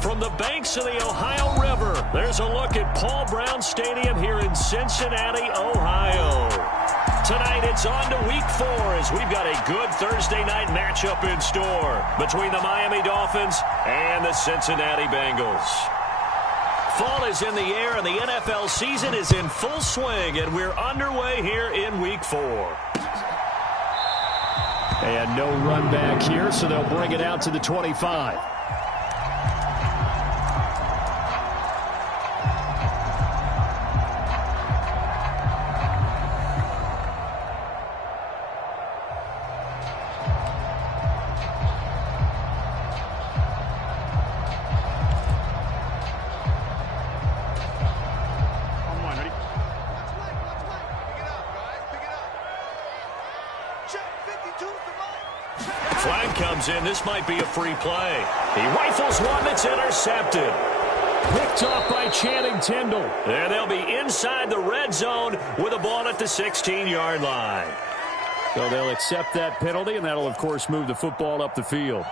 From the banks of the Ohio River, there's a look at Paul Brown Stadium here in Cincinnati, Ohio. Tonight it's on to Week 4 as we've got a good Thursday night matchup in store between the Miami Dolphins and the Cincinnati Bengals. Fall is in the air and the NFL season is in full swing, and we're underway here in Week 4. And no run back here, so they'll bring it out to the 25. Flag comes in. This might be a free play. He rifles one that's intercepted. Picked off by Channing Tindall. And they'll be inside the red zone with a ball at the 16-yard line. So they'll accept that penalty, and that'll, of course, move the football up the field.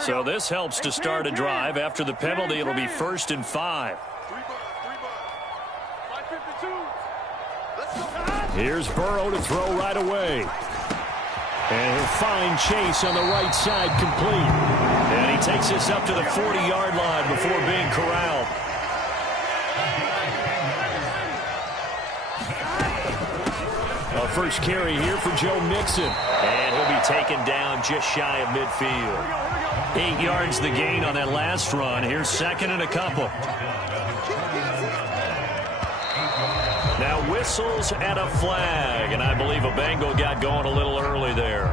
So this helps to start a drive. After the penalty, it'll be 1st and 5. Here's Burrow to throw right away. And he'll find Chase on the right side complete. And he takes this up to the 40-yard line before being corralled. A first carry here for Joe Mixon. And he'll be taken down just shy of midfield. 8 yards the gain on that last run. Here's 2nd and a couple. Now whistles and a flag, and I believe a Bengal got going a little early there.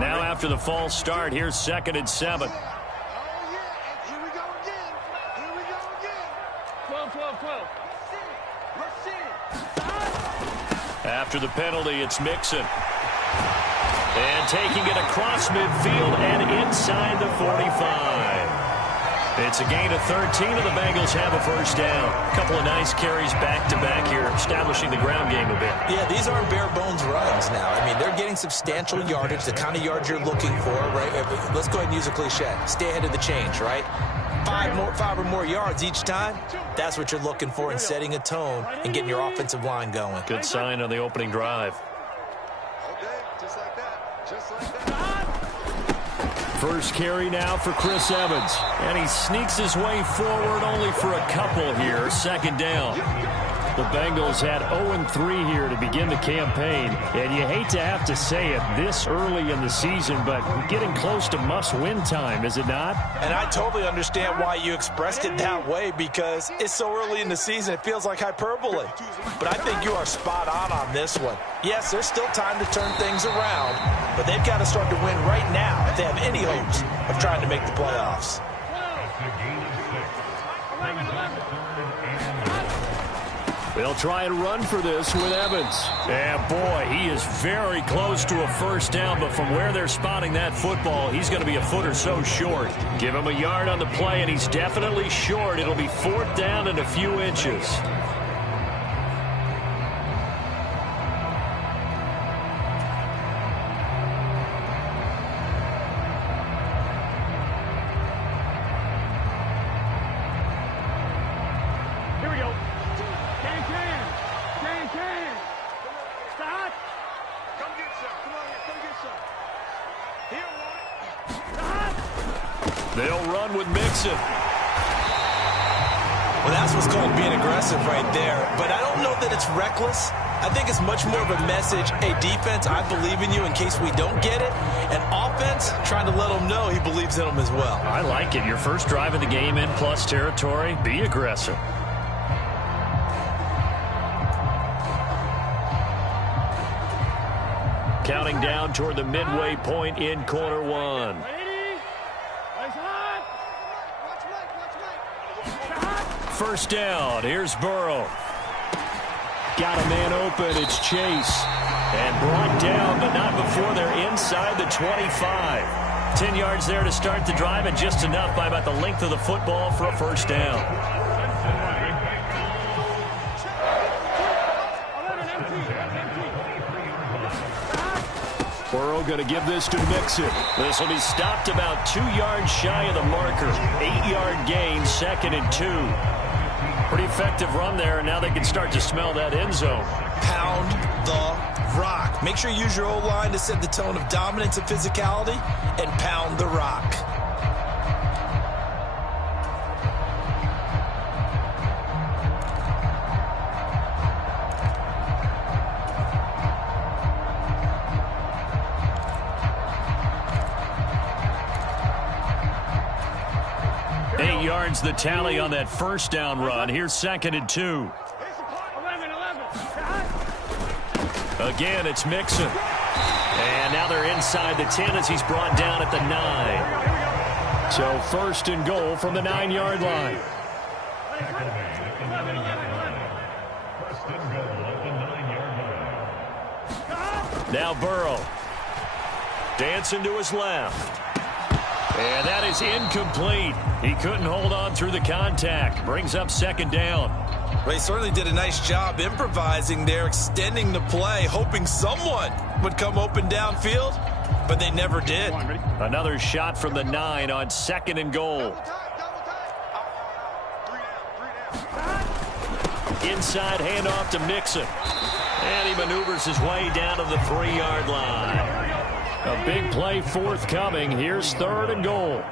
Now after the false start, here's 2nd and 7. After the penalty, it's Mixon. And taking it across midfield and inside the 45. It's a gain of 13, and the Bengals have a first down. A couple of nice carries back-to-back here, establishing the ground game a bit. Yeah, these aren't bare-bones runs now. I mean, they're getting substantial yardage, the kind of yards you're looking for, right? Let's go ahead and use a cliche. Stay ahead of the change, right? Five or more yards each time, that's what you're looking for in setting a tone and getting your offensive line going. Good sign on the opening drive. Just like that. Just like that. First carry now for Chris Evans. And he sneaks his way forward only for a couple here. 2nd down. The Bengals had 0-3 here to begin the campaign. And you hate to have to say it this early in the season, but getting close to must-win time, is it not? And I totally understand why you expressed it that way, because it's so early in the season, it feels like hyperbole. But I think you are spot on this one. Yes, there's still time to turn things around, but they've got to start to win right now if they have any hopes of trying to make the playoffs. They'll try and run for this with Evans. And boy, he is very close to a first down, but from where they're spotting that football, he's going to be a foot or so short. Give him a yard on the play, and he's definitely short. It'll be 4th down and a few inches. They'll run with Mixon. Well, that's what's called being aggressive right there. But I don't know that it's reckless. I think it's much more of a message. Hey, defense, I believe in you in case we don't get it. And offense, trying to let them know he believes in them as well. I like it. Your first drive of the game in plus territory. Be aggressive. Counting down toward the midway point in quarter one. First down. Here's Burrow. Got a man open. It's Chase. And brought down, but not before they're inside the 25. 10 yards there to start the drive, and just enough by about the length of the football for a first down. Burrow going to give this to Mixon. This will be stopped about 2 yards shy of the marker. 8-yard gain, 2nd and 2. Pretty effective run there, and now they can start to smell that end zone. Pound the rock. Make sure you use your O-line to set the tone of dominance and physicality, and pound the rock. The tally on that first down run. Here's 2nd and 2. Again, it's Mixon. And now they're inside the 10 as he's brought down at the 9. So 1st and goal from the 9-yard line. Now Burrow. Dancing to his left. And that is incomplete. He couldn't hold on through the contact. Brings up 2nd down. They certainly did a nice job improvising there, extending the play, hoping someone would come open downfield, but they never did. Another shot from the 9 on 2nd and goal. Inside handoff to Mixon. And he maneuvers his way down to the 3-yard line. A big play forthcoming. Here's 3rd and goal.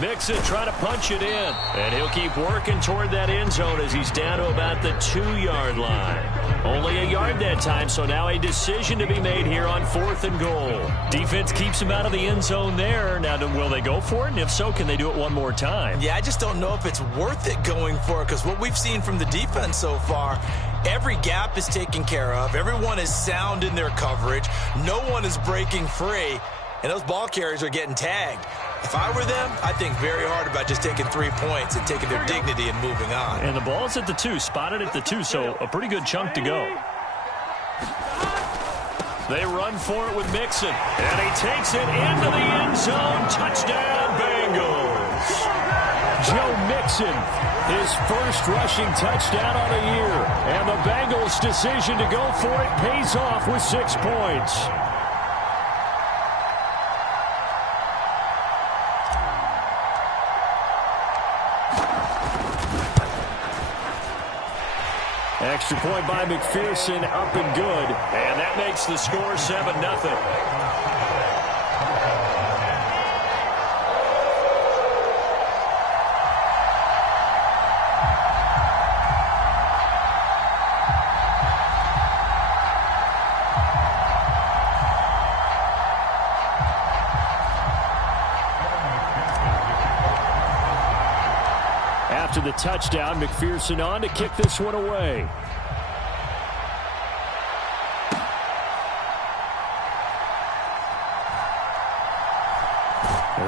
Mixon trying to punch it in. And he'll keep working toward that end zone as he's down to about the 2-yard line. Only a yard that time, so now a decision to be made here on 4th and goal. Defense keeps him out of the end zone there. Now, will they go for it? And if so, can they do it one more time? Yeah, I just don't know if it's worth it going for it, because what we've seen from the defense so far, every gap is taken care of. Everyone is sound in their coverage. No one is breaking free, and those ball carriers are getting tagged. If I were them, I'd think very hard about just taking 3 points and taking their dignity and moving on. And the ball's at the 2, spotted at the 2, so a pretty good chunk to go. They run for it with Mixon, and he takes it into the end zone. Touchdown, Bengals. Joe Mixon, his first rushing touchdown on the year. And the Bengals' decision to go for it pays off with 6 points. Extra point by McPherson, up and good. And that makes the score 7-0. After the touchdown, McPherson on to kick this one away.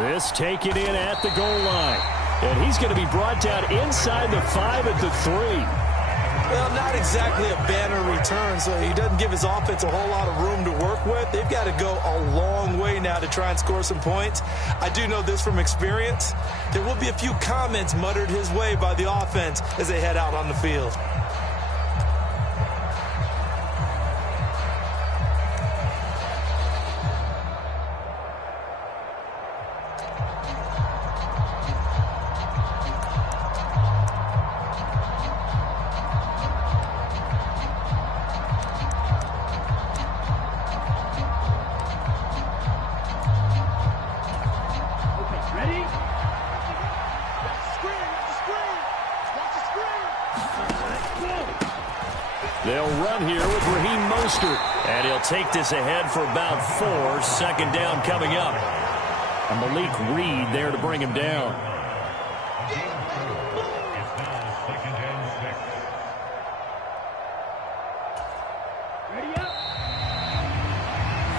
This taken in at the goal line. And he's going to be brought down inside the 5 at the 3. Well, not exactly a banner return, so he doesn't give his offense a whole lot of room to work with. They've got to go a long way now to try and score some points. I do know this from experience. There will be a few comments muttered his way by the offense as they head out on the field. They'll run here with Raheem Mostert. And he'll take this ahead for about 4. 2nd down coming up. And Malik Reed there to bring him down.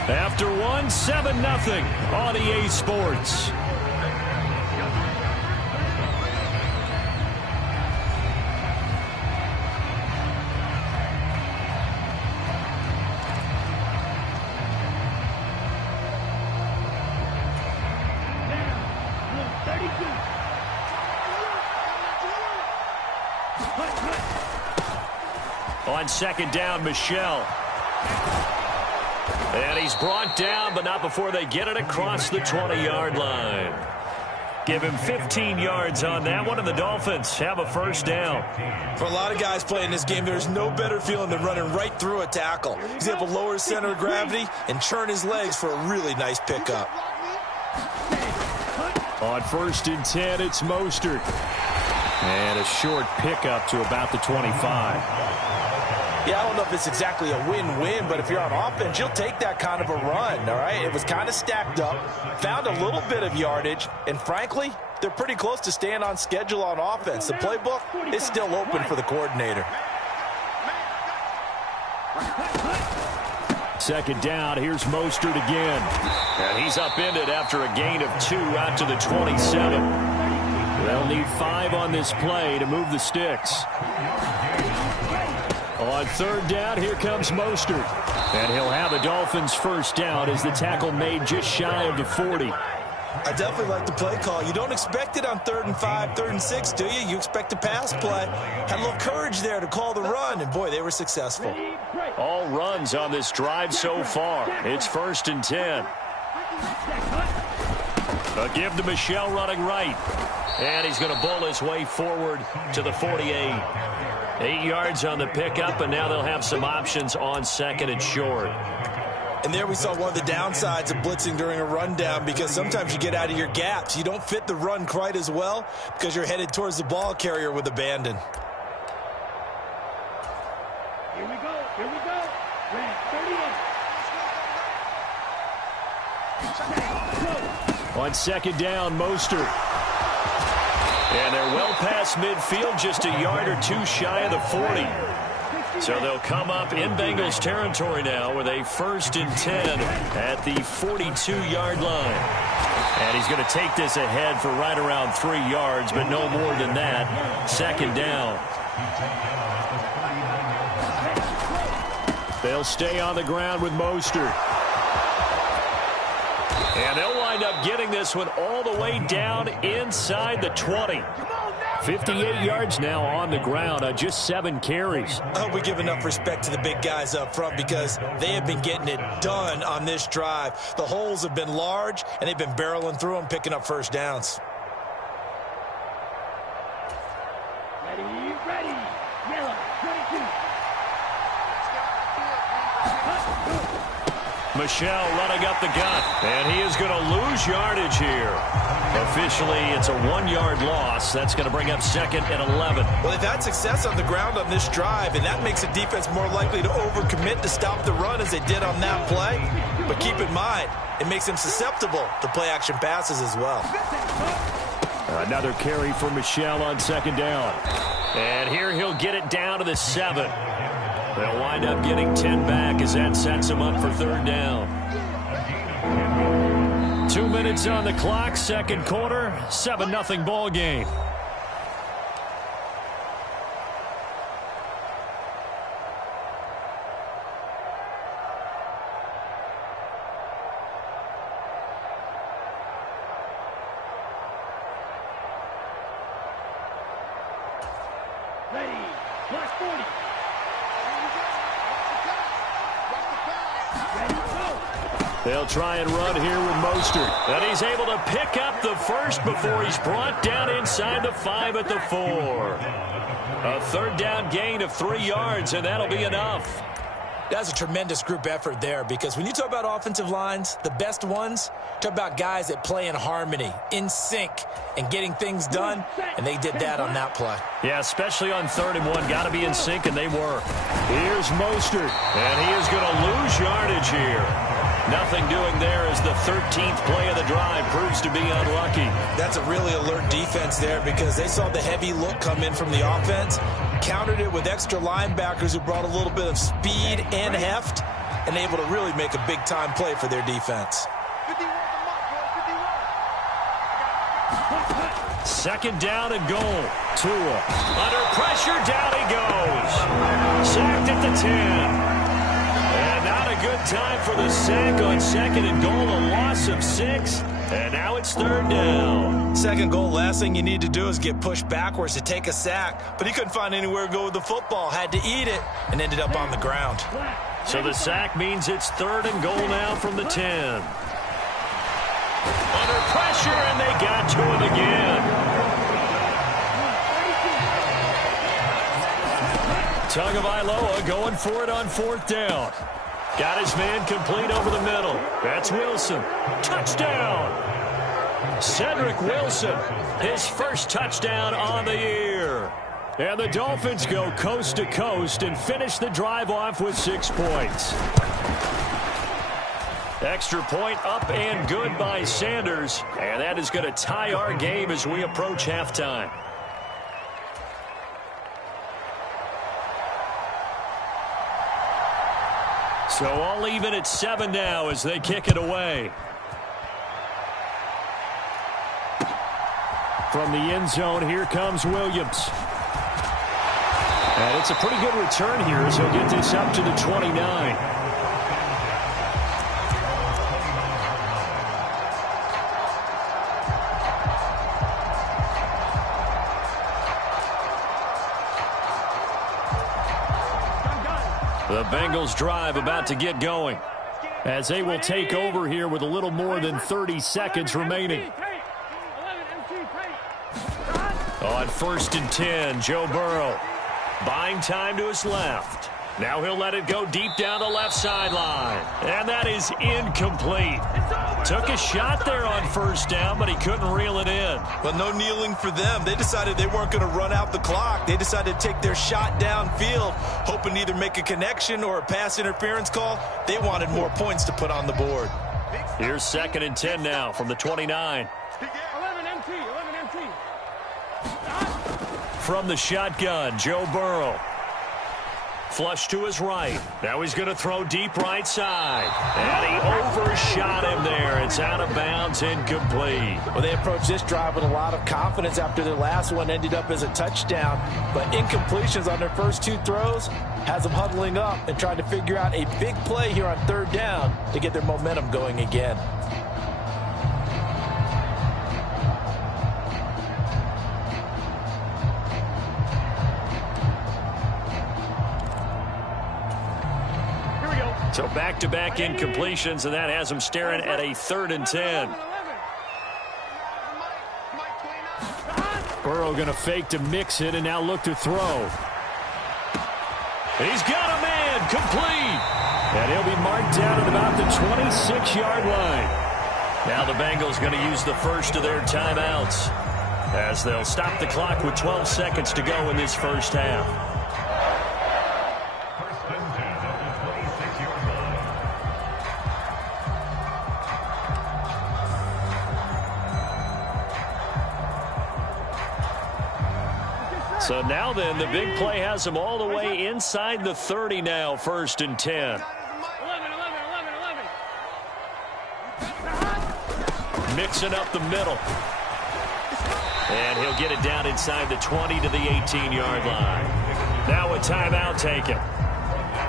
After one, 7-0 on EA Sports. On second down, Michel. And he's brought down, but not before they get it across the 20-yard line. Give him 15 yards on that one, and the Dolphins have a first down. For a lot of guys playing this game, there's no better feeling than running right through a tackle. He's able to lower his center of gravity and churn his legs for a really nice pickup. On 1st and 10, it's Mostert. And a short pickup to about the 25. Yeah, I don't know if it's exactly a win-win, but if you're on offense, you'll take that kind of a run, all right? It was kind of stacked up, found a little bit of yardage, and frankly, they're pretty close to staying on schedule on offense. The playbook is still open for the coordinator. Second down, here's Mostert again. And he's upended after a gain of 2 out to the 27. They'll need 5 on this play to move the sticks. On 3rd down, here comes Mostert. And he'll have the Dolphins' first down as the tackle made just shy of the 40. I definitely like the play call. You don't expect it on 3rd and 5, 3rd and 6, do you? You expect a pass play. Had a little courage there to call the run, and boy, they were successful. All runs on this drive so far. It's 1st and 10. A give to Michel running right. And he's going to bull his way forward to the 48. 8 yards on the pickup, and now they'll have some options on 2nd and short. And there we saw one of the downsides of blitzing during a rundown, because sometimes you get out of your gaps. You don't fit the run quite as well because you're headed towards the ball carrier with abandon. Here we go. Here we go. Red 38. On 2nd down, Mostert. And they're well past midfield, just a yard or 2 shy of the 40. So they'll come up in Bengals territory now with a 1st and 10 at the 42-yard line. And he's going to take this ahead for right around 3 yards, but no more than that. 2nd down. They'll stay on the ground with Mostert. And they'll wind up getting this one all the way down inside the 20. 58 yards now on the ground on just 7 carries. I hope we give enough respect to the big guys up front, because they have been getting it done on this drive. The holes have been large, and they've been barreling through them, picking up first downs. Ready. Yellow, 22. Michel running up the gut, and he is going to lose yardage here. Officially, it's a 1-yard loss. That's going to bring up 2nd and 11. Well, they've had success on the ground on this drive, and that makes the defense more likely to overcommit to stop the run as they did on that play. But keep in mind, it makes them susceptible to play-action passes as well. Another carry for Michel on 2nd down. And here he'll get it down to the 7. They'll wind up getting 10 back as that sets them up for 3rd down. 2 minutes on the clock, 2nd quarter, 7-0 ball game. Ready. Plus 40. They'll try and run here with Mostert. And he's able to pick up the first before he's brought down inside the 5 at the 4. A 3rd down gain of 3 yards, and that'll be enough. That's a tremendous group effort there, because when you talk about offensive lines, the best ones, talk about guys that play in harmony, in sync, and getting things done, and they did that on that play. Yeah, especially on 3rd and 1. Got to be in sync, and they were. Here's Mostert. And he is going to lose yardage here. Nothing doing there as the 13th play of the drive proves to be unlucky. That's a really alert defense there, because they saw the heavy look come in from the offense, countered it with extra linebackers who brought a little bit of speed and heft, and able to really make a big-time play for their defense. 2nd down and goal. Tua under pressure, down he goes. Sacked at the 10. And not a good time for the sack on 2nd and goal. A loss of 6. And now it's third down. Second goal, last thing you need to do is get pushed backwards to take a sack. But he couldn't find anywhere to go with the football. Had to eat it and ended up on the ground. So the sack means it's third and goal now from the 10. Under pressure, and they got to him again. Tagovailoa going for it on fourth down. Got his man complete over the middle. That's Wilson. Touchdown. Cedric Wilson, his first touchdown on the year. And the Dolphins go coast to coast and finish the drive off with 6 points. Extra point up and good by Sanders. And that is going to tie our game as we approach halftime. So all even at 7 now as they kick it away. From the end zone, here comes Williams. And it's a pretty good return here as he'll get this up to the 29. The Bengals drive about to get going as they will take over here with a little more than 30 seconds remaining. On 1st and 10, Joe Burrow. Buying time to his left. Now he'll let it go deep down the left sideline. And that is incomplete. Took a shot there on first down, but he couldn't reel it in. But no kneeling for them. They decided they weren't going to run out the clock. They decided to take their shot downfield, hoping to either make a connection or a pass interference call. They wanted more points to put on the board. Here's 2nd and 10 now from the 29. 11 MT. From the shotgun, Joe Burrow. Flush to his right. Now he's going to throw deep right side. And he overshot him there. It's out of bounds, incomplete. Well, they approached this drive with a lot of confidence after their last one ended up as a touchdown. But incompletions on their first 2 throws has them huddling up and trying to figure out a big play here on 3rd down to get their momentum going again. So back-to-back incompletions, and that has them staring at a 3rd and 10. Burrow going to fake to mix it and now look to throw. He's got a man complete. And he'll be marked down at about the 26-yard line. Now the Bengals going to use the first of their timeouts as they'll stop the clock with 12 seconds to go in this first half. So now then, the big play has them all the way inside the 30 now, 1st and 10. 11. Mixing up the middle. And he'll get it down inside the 20 to the 18-yard line. Now a timeout taken.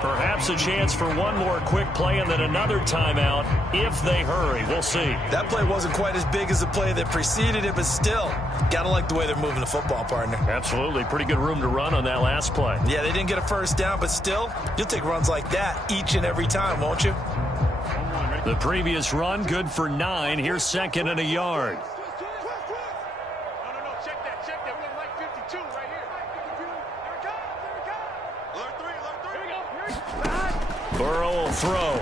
Perhaps a chance for one more quick play and then another timeout if they hurry. We'll see. That play wasn't quite as big as the play that preceded it, but still, gotta like the way they're moving the football, partner. Absolutely. Pretty good room to run on that last play. Yeah, they didn't get a first down, but still, you'll take runs like that each and every time, won't you? The previous run, good for 9. Here's 2nd and a yard. Check that. We like 52 right here. Burrow will throw.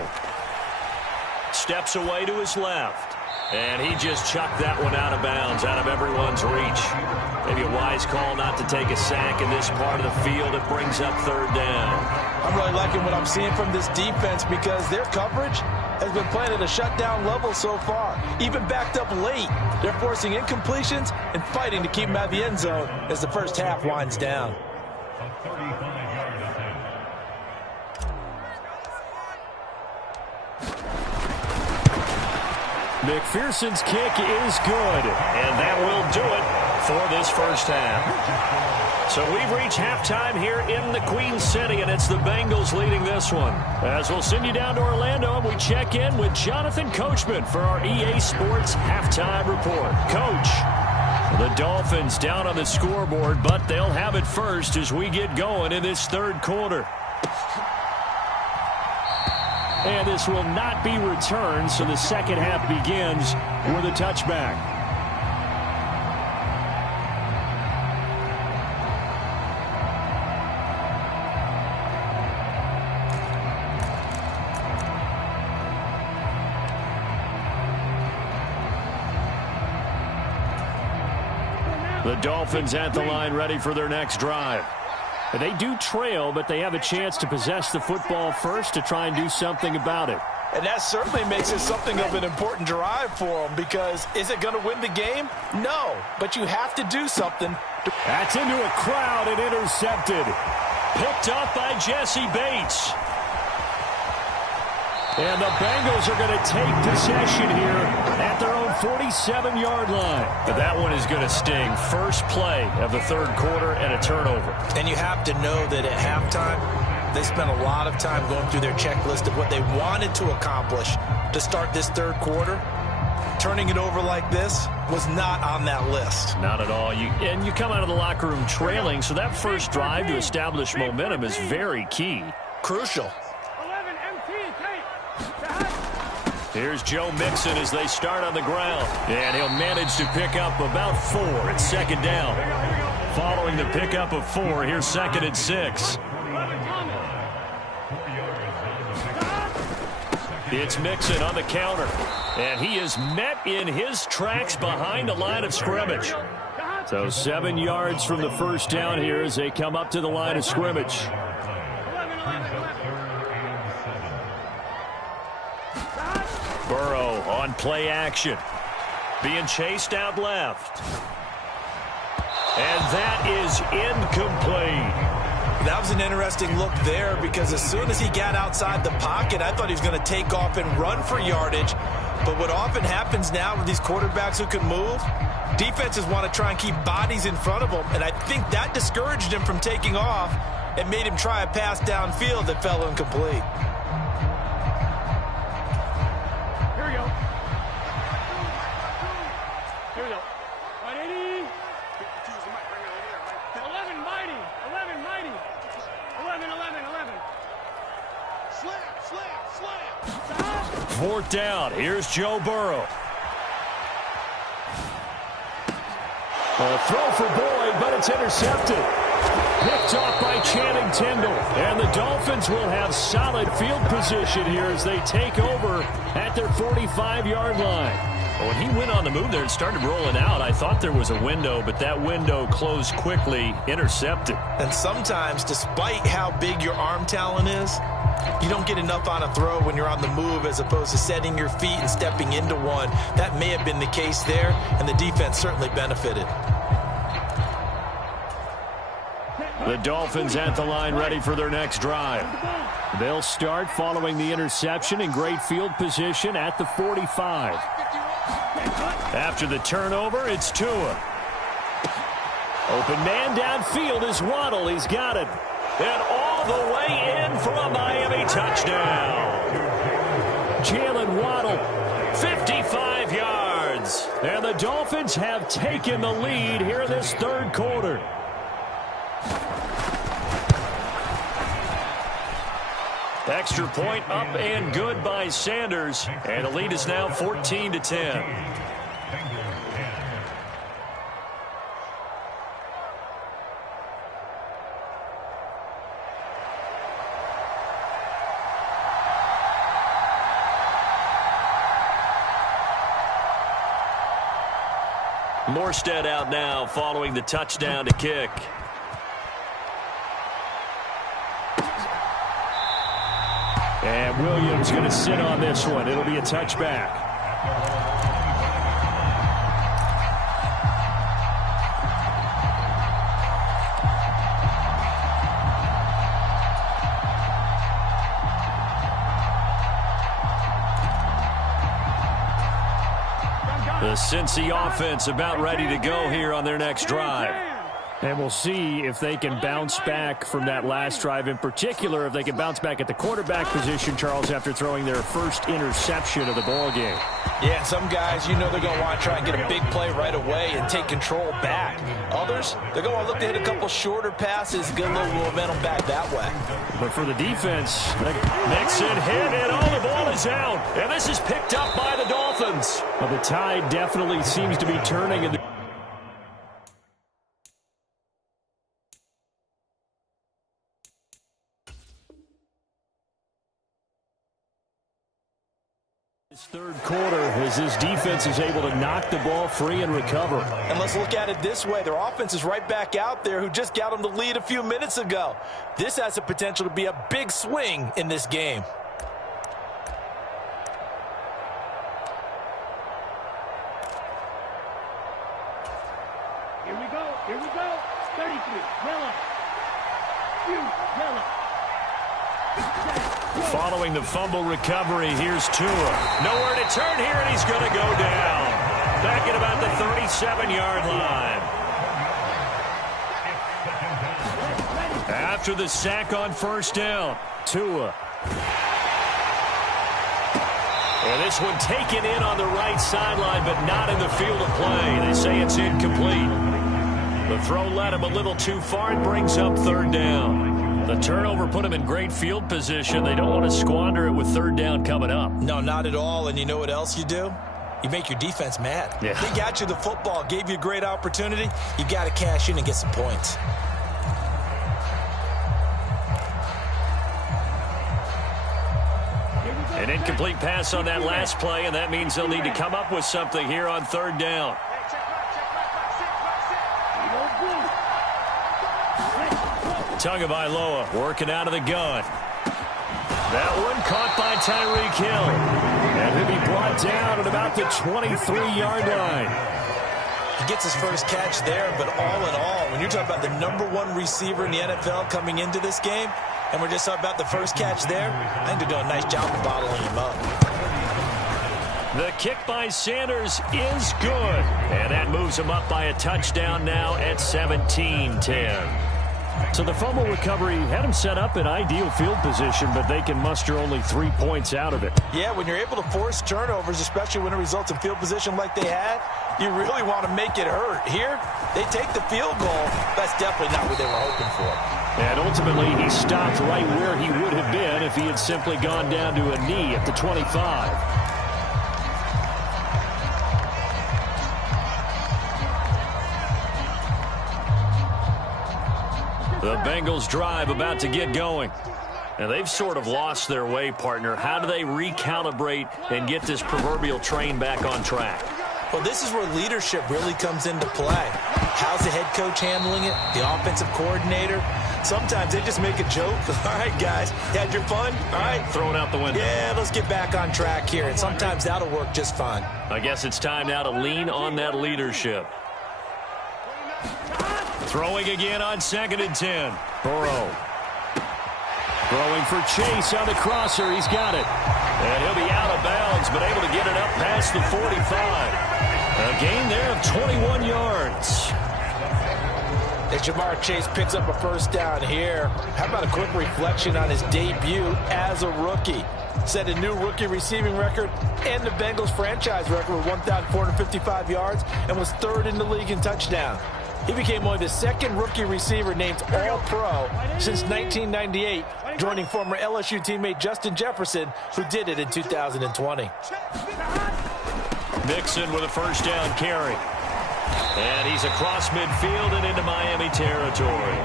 Steps away to his left. And he just chucked that one out of bounds, out of everyone's reach. Maybe a wise call not to take a sack in this part of the field. It brings up 3rd down. I'm really liking what I'm seeing from this defense because their coverage has been playing at a shutdown level so far. Even backed up late, they're forcing incompletions and fighting to keep them out of the end zone as the first half winds down. McPherson's kick is good, and that will do it for this first half. So we've reached halftime here in the Queen City, and it's the Bengals leading this one. As we'll send you down to Orlando, and we check in with Jonathan Coachman for our EA Sports Halftime Report. Coach, the Dolphins down on the scoreboard, but they'll have it first as we get going in this third quarter. And this will not be returned, so the second half begins with a touchback. The Dolphins at the line ready for their next drive. They do trail, but they have a chance to possess the football first to try and do something about it. And that certainly makes it something of an important drive for them, because is it going to win the game? No, but you have to do something. That's into a crowd and intercepted. Picked up by Jesse Bates. And the Bengals are going to take possession here at their own 47-yard line. But that one is going to sting. First play of the third quarter and a turnover. And you have to know that at halftime, they spent a lot of time going through their checklist of what they wanted to accomplish to start this third quarter. Turning it over like this was not on that list. Not at all. And you come out of the locker room trailing, so that first drive to establish momentum is very key. Crucial. 11 MT, Here's Joe Mixon as they start on the ground. And he'll manage to pick up about 4. It's second down. Following the pickup of 4, here's second and 6. It's Mixon on the counter. And he is met in his tracks behind the line of scrimmage. So 7 yards from the first down here as they come up to the line of scrimmage. Burrow on play action. Being chased out left. And that is incomplete. That was an interesting look there, because as soon as he got outside the pocket, I thought he was going to take off and run for yardage. But what often happens now with these quarterbacks who can move, defenses want to try and keep bodies in front of them. And I think that discouraged him from taking off and made him try a pass downfield that fell incomplete. Fourth down. Here's Joe Burrow. A throw for Boyd, but it's intercepted. Picked off by Channing Tindall. And the Dolphins will have solid field position here as they take over at their 45-yard line. When he went on the move there and started rolling out, I thought there was a window, but that window closed quickly, intercepted. And sometimes, despite how big your arm talent is, you don't get enough on a throw when you're on the move as opposed to setting your feet and stepping into one. That may have been the case there, and the defense certainly benefited. The Dolphins at the line ready for their next drive. They'll start following the interception in great field position at the 45. After the turnover, it's Tua. Open man downfield is Waddle. He's got it. And all the way in for a Miami touchdown. Jalen Waddle, 55 yards. And the Dolphins have taken the lead here in this third quarter. Extra point up and good by Sanders. And the lead is now 14-10. Morstead out now following the touchdown to kick. And Williams going to sit on this one. It'll be a touchback. The Cincy offense about ready to go here on their next drive. And we'll see if they can bounce back from that last drive, in particular if they can bounce back at the quarterback position, Charles, after throwing their first interception of the ball game. Yeah, and some guys, you know they're going to want to try and get a big play right away and take control back. Others, they're going to want to look to hit a couple shorter passes, get a little momentum back that way. But for the defense, Mixon hit, and the ball is out. And this is picked up by the Dolphins. well, the tide definitely seems to be turning in the third quarter as this defense is able to knock the ball free and recover. And let's look at it this way. Their offense is right back out there who just got them the lead a few minutes ago. This has the potential to be a big swing in this game. Here we go. Here we go. 33. Yellow. Yellow. Following the fumble recovery, here's Tua. Nowhere to turn here, and he's going to go down. Back at about the 37-yard line. After the sack on first down, Tua. And this one taken in on the right sideline, but not in the field of play. They say it's incomplete. The throw led him a little too far and brings up third down. The turnover put him in great field position. They don't want to squander it with third down coming up. No, not at all. And you know what else you do? You make your defense mad. Yeah. They got you the football, gave you a great opportunity. You got to cash in and get some points. An incomplete pass on that last play, and that means they'll need to come up with something here on third down. Tagovailoa working out of the gun. That one caught by Tyreek Hill. And he'll be brought down at about the 23-yard line. He gets his first catch there, but all in all, when you're talking about the #1 receiver in the NFL coming into this game, and we're just talking about the first catch there, I think they're doing a nice job of bottling him up. The kick by Sanders is good. And that moves him up by a touchdown now at 17-10. So the fumble recovery had him set up in ideal field position, but they can muster only 3 points out of it. Yeah, when you're able to force turnovers, especially when it results in field position like they had, you really want to make it hurt. Here, they take the field goal. That's definitely not what they were hoping for. And ultimately, he stopped right where he would have been if he had simply gone down to a knee at the 25. The Bengals drive about to get going. And they've sort of lost their way, partner. How do they recalibrate and get this proverbial train back on track? Well, this is where leadership really comes into play. How's the head coach handling it? The offensive coordinator? Sometimes they just make a joke. All right, guys, you had your fun? All right. Throw it out the window. Yeah, let's get back on track here. And sometimes that'll work just fine. I guess it's time now to lean on that leadership. Throwing again on 2nd and 10. Burrow. Throwing for Chase on the crosser. He's got it. And he'll be out of bounds, but able to get it up past the 45. A gain there of 21 yards. As Jamar Chase picks up a first down here, how about a quick reflection on his debut as a rookie? Set a new rookie receiving record and the Bengals franchise record with 1,455 yards and was third in the league in touchdown. He became only the second rookie receiver named All-Pro since 1998, joining former LSU teammate Justin Jefferson, who did it in 2020. Mixon with a first down carry. And he's across midfield and into Miami territory.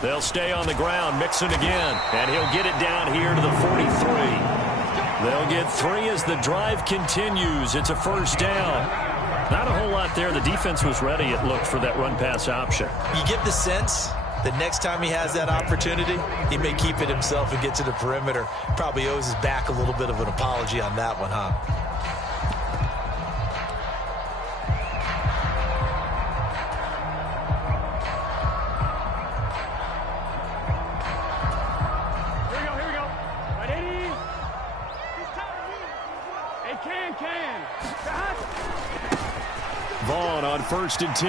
They'll stay on the ground. Mixon again. And he'll get it down here to the 43. They'll get 3 as the drive continues. It's a first down. Not a whole lot there. The defense was ready, it looked, for that run-pass option. You get the sense that next time he has that opportunity, he may keep it himself and get to the perimeter. Probably owes his back a little bit of an apology on that one, huh? Vaughn on 1st and 10.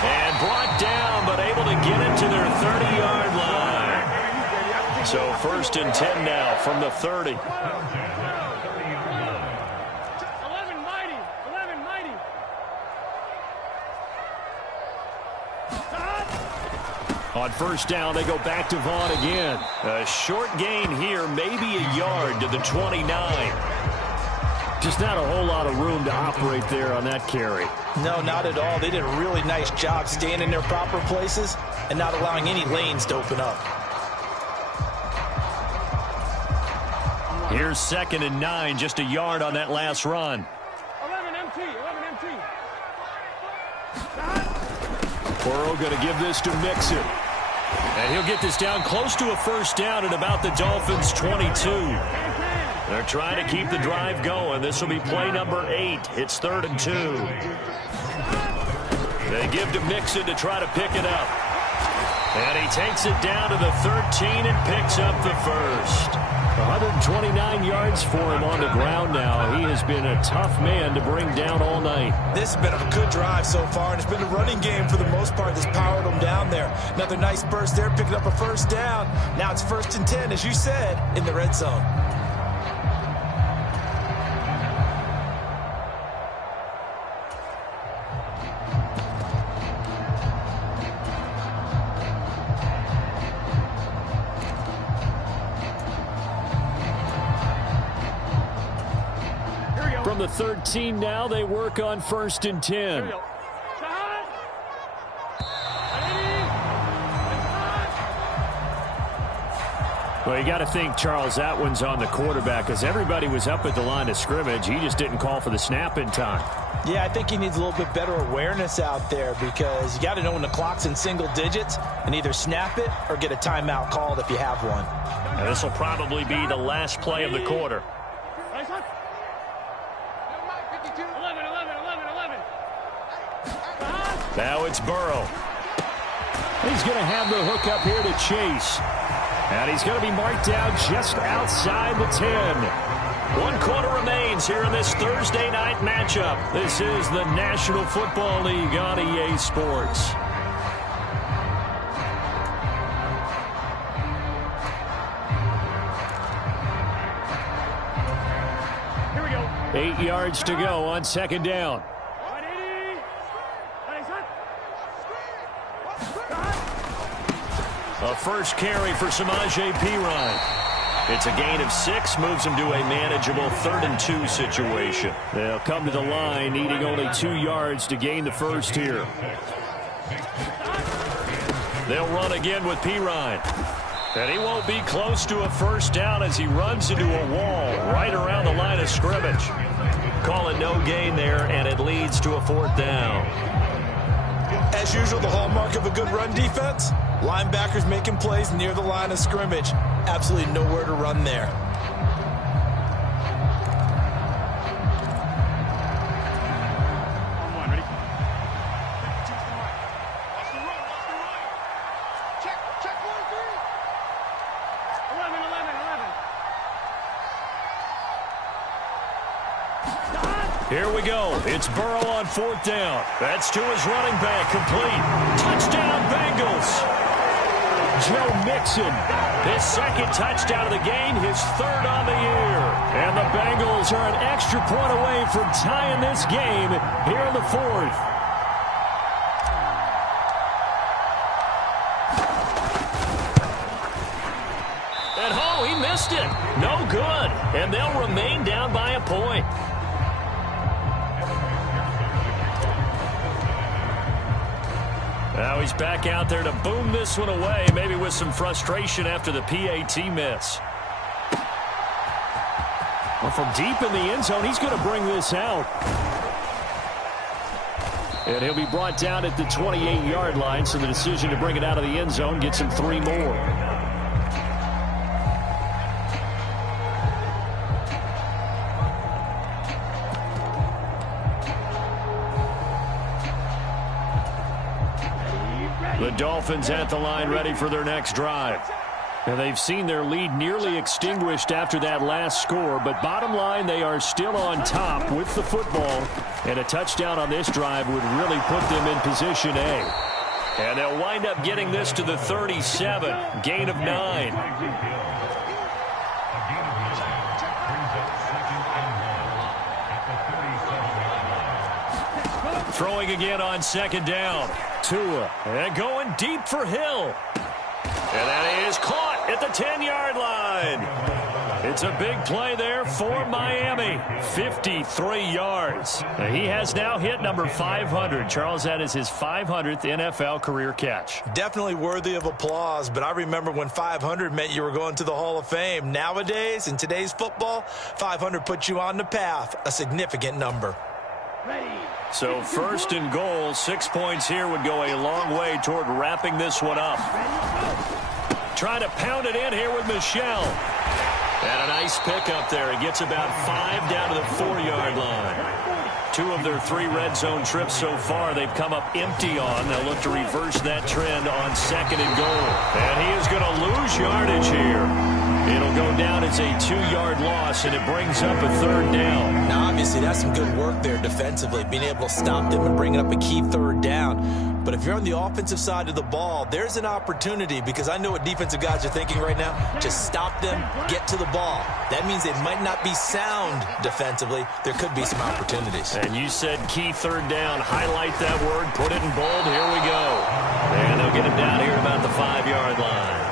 And brought down, but able to get it to their 30-yard line. So 1st and 10 now from the 30. 11 mighty. 11 mighty. On 1st down, they go back to Vaughn again. A short gain here, maybe a yard to the 29. Just not a whole lot of room to operate there on that carry. No, not at all. They did a really nice job staying in their proper places and not allowing any lanes to open up. Here's 2nd and 9, just a yard on that last run. 11 MT. 11 MT. Burrow going to give this to Mixon. And he'll get this down close to a 1st down at about the Dolphins' 22. They're trying to keep the drive going. This will be play number 8. It's 3rd and 2. They give to Mixon to try to pick it up. And he takes it down to the 13 and picks up the 1st. 129 yards for him on the ground now. He has been a tough man to bring down all night. This has been a good drive so far, and it's been the running game for the most part that's powered them down there. Another nice burst there, picking up a 1st down. Now it's 1st and 10, as you said, in the red zone. From the 13 now, they work on 1st and 10. Well, you got to think, Charles, that one's on the quarterback because everybody was up at the line of scrimmage. He just didn't call for the snap in time. Yeah, I think he needs a little bit better awareness out there because you got to know when the clock's in single digits and either snap it or get a timeout called if you have one. And this will probably be the last play of the quarter. 11. Now it's Burrow. He's going to have the hook up here to Chase. And he's going to be marked down just outside the 10. 1 quarter remains here in this Thursday night matchup. This is the National Football League on EA Sports. Here we go. 8 yards to go on 2nd down. A first carry for Samaje Perine. It's a gain of 6, moves him to a manageable 3rd and 2 situation. They'll come to the line, needing only 2 yards to gain the 1st here. They'll run again with Perine. And he won't be close to a 1st down as he runs into a wall right around the line of scrimmage. Call it no gain there, and it leads to a 4th down. As usual, the hallmark of a good run defense, linebackers making plays near the line of scrimmage. Absolutely nowhere to run there. On 1, ready? Watch the run. Check 1, 3. 11. Here we go. It's Burrow on 4th down. That's to his running back. Complete. Touchdown, Bengals. Joe Mixon. His 2nd touchdown of the game, his 3rd on the year. And the Bengals are an extra point away from tying this game here in the 4th. And oh, he missed it. No good. And they'll remain down by a point. Now he's back out there to boom this one away, maybe with some frustration after the PAT miss. Well, from deep in the end zone, he's going to bring this out. And he'll be brought down at the 28-yard line, so the decision to bring it out of the end zone gets him 3 more. The Dolphins at the line ready for their next drive. And they've seen their lead nearly extinguished after that last score, but bottom line, they are still on top with the football, and a touchdown on this drive would really put them in position A. And they'll wind up getting this to the 37, gain of 9. Throwing again on second down. Tua, and going deep for Hill. And that is caught at the 10-yard line. It's a big play there for Miami. 53 yards. He has now hit number 500. Charles, that is his 500th NFL career catch. Definitely worthy of applause, but I remember when 500 meant you were going to the Hall of Fame. Nowadays, in today's football, 500 puts you on the path, a significant number. So first and goal, 6 points here would go a long way toward wrapping this one up. Trying to pound it in here with Michel. And a nice pickup there. He gets about 5 down to the 4-yard line. 2 of their 3 red zone trips so far they've come up empty on. They'll look to reverse that trend on second and goal. And he is going to lose yardage here. It'll go down as a 2-yard loss, and it brings up a 3rd down. Now, obviously, that's some good work there defensively, being able to stop them and bringing up a key 3rd down. But if you're on the offensive side of the ball, there's an opportunity, because I know what defensive guys are thinking right now. Just stop them, get to the ball. That means they might not be sound defensively. There could be some opportunities. And you said key 3rd down. Highlight that word. Put it in bold. Here we go. And they'll get him down here about the 5-yard line.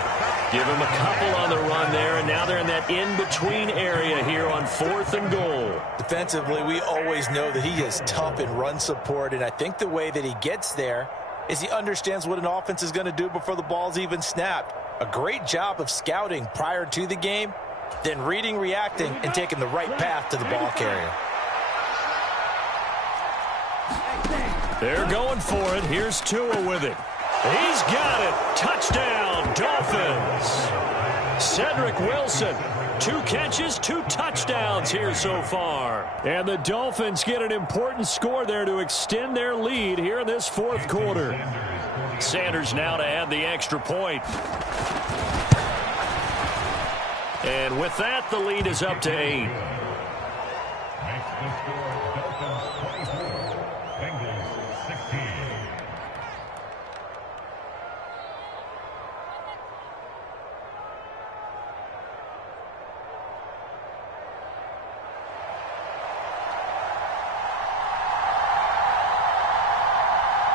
Give him a couple on the run there, and now they're in that in-between area here on 4th and goal. Defensively, we always know that he is tough in run support, and I think the way that he gets there is he understands what an offense is going to do before the ball's even snapped. A great job of scouting prior to the game, then reading, reacting, and taking the right path to the ball carrier. They're going for it. Here's Tua with it. He's got it. Touchdown, Dolphins. Cedric Wilson, 2 catches, 2 touchdowns here so far. And the Dolphins get an important score there to extend their lead here in this 4th quarter. Sanders now to add the extra point. And with that, the lead is up to 8.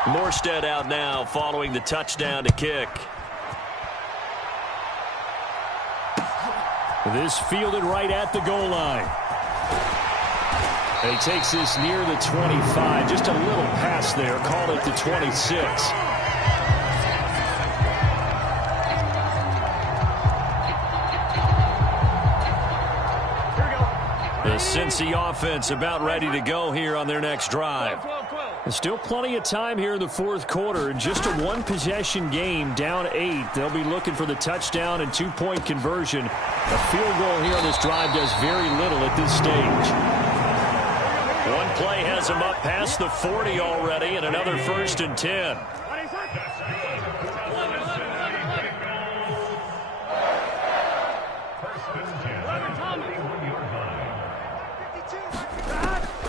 Morstead out now following the touchdown to kick. This fielded right at the goal line. And he takes this near the 25. Just a little pass there. Called it the 26. The Cincy offense about ready to go here on their next drive. There's still plenty of time here in the 4th quarter. In just a 1-possession game, down 8. They'll be looking for the touchdown and 2-point conversion. A field goal here on this drive does very little at this stage. One play has them up past the 40 already, and another 1st and 10.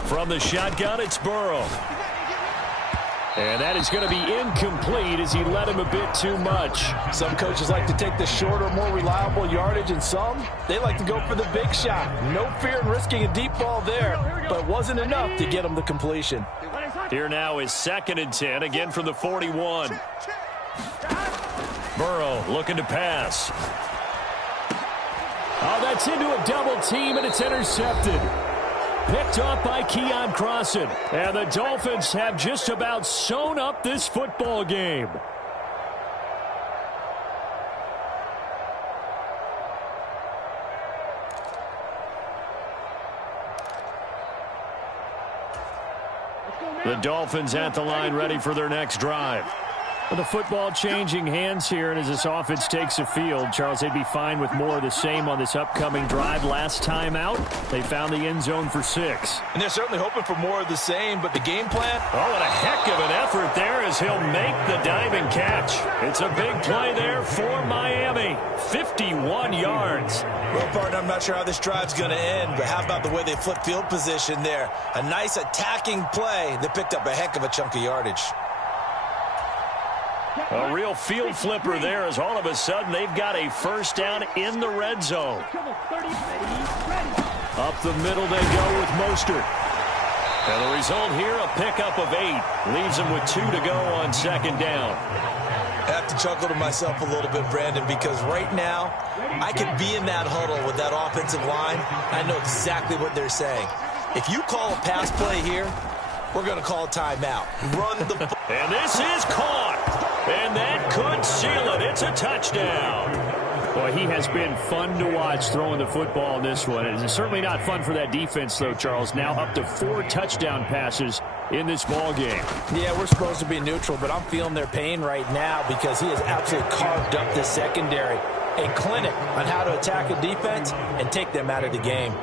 From the shotgun, it's Burrow. And that is going to be incomplete as he led him a bit too much. Some coaches like to take the shorter, more reliable yardage, and some, they like to go for the big shot. No fear in risking a deep ball there, but it wasn't enough to get him the completion. Here now is 2nd and 10, again from the 41. Burrow looking to pass. Oh, that's into a double team, and it's intercepted. Picked off by Keon Crossan. And the Dolphins have just about sewn up this football game. The Dolphins at the line ready for their next drive. Well, the football changing hands here, and as this offense takes the field, Charles, they'd be fine with more of the same on this upcoming drive. Last time out, they found the end zone for 6. And they're certainly hoping for more of the same, but the game plan? Oh, and a heck of an effort there as he'll make the diving catch. It's a big play there for Miami. 51 yards. Well, partner, I'm not sure how this drive's going to end, but how about the way they flip field position there? A nice attacking play that picked up a heck of a chunk of yardage. A real field flipper there as all of a sudden they've got a first down in the red zone. Up the middle they go with Mostert. And the result here, a pickup of 8. Leaves them with 2 to go on second down. I have to chuckle to myself a little bit, Brandon, because right now I could be in that huddle with that offensive line. I know exactly what they're saying. If you call a pass play here, we're going to call a timeout. Run the ball. And this is caught. And that could seal it. It's a touchdown. Boy, he has been fun to watch throwing the football in this one. It's certainly not fun for that defense, though, Charles. Now up to 4 touchdown passes in this ball game. Yeah, we're supposed to be neutral, but I'm feeling their pain right now because he has absolutely carved up this secondary. A clinic on how to attack a defense and take them out of the game.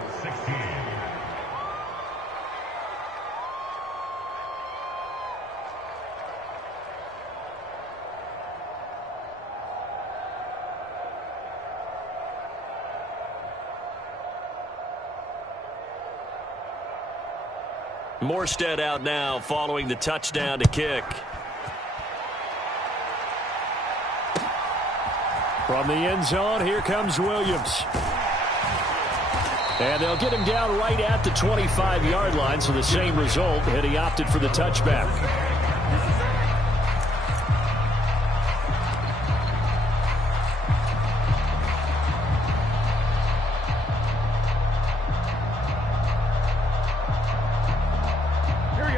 Morstead out now following the touchdown to kick. From the end zone, here comes Williams. And they'll get him down right at the 25-yard line, so the same result, and he opted for the touchback.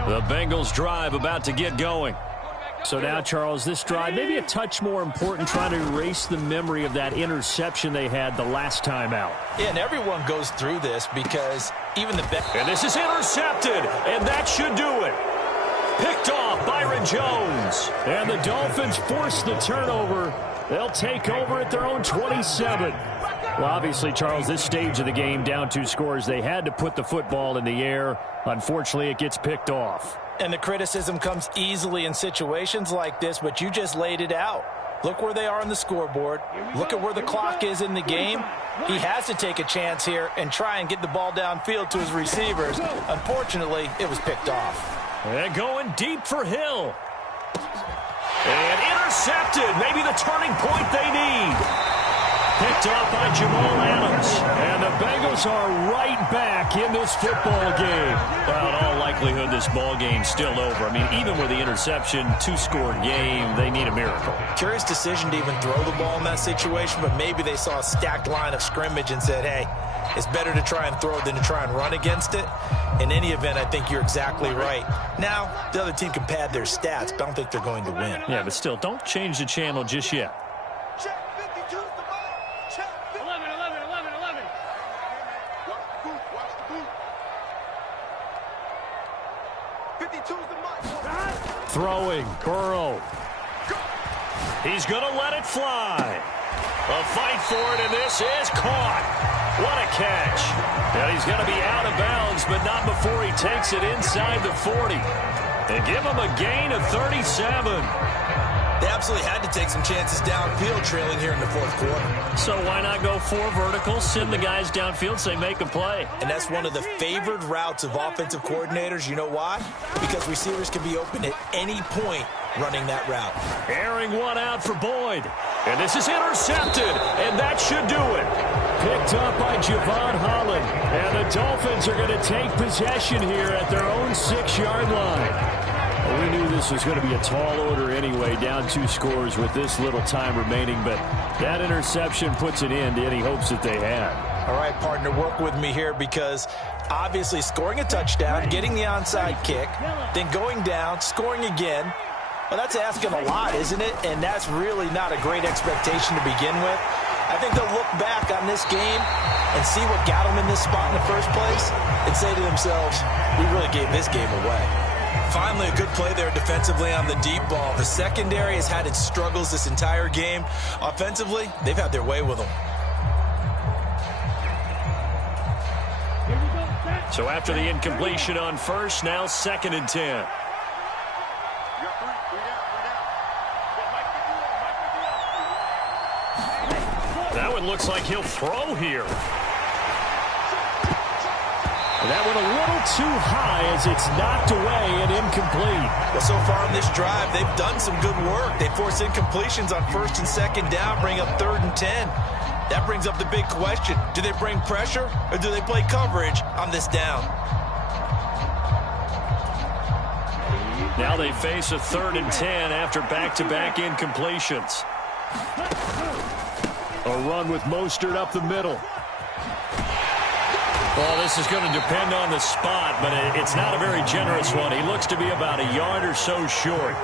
The Bengals drive about to get going. So now, Charles, this drive maybe a touch more important, trying to erase the memory of that interception they had the last time out. Yeah, and everyone goes through this because even the best. And this is intercepted, and that should do it. Picked off Byron Jones. And the Dolphins force the turnover. They'll take over at their own 27. Well, obviously, Charles, this stage of the game, down 2 scores, they had to put the football in the air. Unfortunately, it gets picked off. And the criticism comes easily in situations like this, but you just laid it out. Look where they are on the scoreboard. Look at where the clock is in the game. He has to take a chance here and try and get the ball downfield to his receivers. Unfortunately, it was picked off. And going deep for Hill. And intercepted. Maybe the turning point they need. Picked off by Jamal Adams. And the Bengals are right back in this football game. Well, in all likelihood, this ball game's still over. I mean, even with the interception, 2-score game, they need a miracle. Curious decision to even throw the ball in that situation, but maybe they saw a stacked line of scrimmage and said, hey, it's better to try and throw it than to try and run against it. In any event, I think you're exactly right. Now, the other team can pad their stats, but I don't think they're going to win. Yeah, but still, don't change the channel just yet. Check 52's the ball. Check 11, 11, 11, 11. Watch the boot. Watch the boot. 52's the mark. Throwing, Burrow. He's going to let it fly. A fight for it, and this is caught. What a catch. And he's going to be out of bounds, but not before he takes it inside the 40. They give him a gain of 37. They absolutely had to take some chances downfield trailing here in the fourth quarter. So why not go 4 verticals, send the guys downfield, say make a play. And that's one of the favored routes of offensive coordinators. You know why? Because receivers can be open at any point running that route. Airing one out for Boyd. And this is intercepted, and that should do it. Picked up by Javon Holland. And the Dolphins are going to take possession here at their own 6-yard line. We knew this was going to be a tall order anyway, down 2 scores with this little time remaining, but that interception puts an end to any hopes that they had. All right, partner, work with me here because obviously scoring a touchdown, getting the onside kick, then going down, scoring again, well, that's asking a lot, isn't it? And that's really not a great expectation to begin with. I think they'll look back on this game and see what got them in this spot in the first place and say to themselves, we really gave this game away. Finally, a good play there defensively on the deep ball. The secondary has had its struggles this entire game. Offensively, they've had their way with them. So after the incompletion on first, now 2nd and 10. That one looks like he'll throw here. That one a little too high as it's knocked away and incomplete. Well, so far on this drive, they've done some good work. They force incompletions on 1st and 2nd down, bring up 3rd and 10. That brings up the big question. Do they bring pressure or do they play coverage on this down? Now they face a 3rd and 10 after back-to-back incompletions. A run with Mostert up the middle. Well, this is going to depend on the spot, but it's not a very generous one. He looks to be about a yard or so short.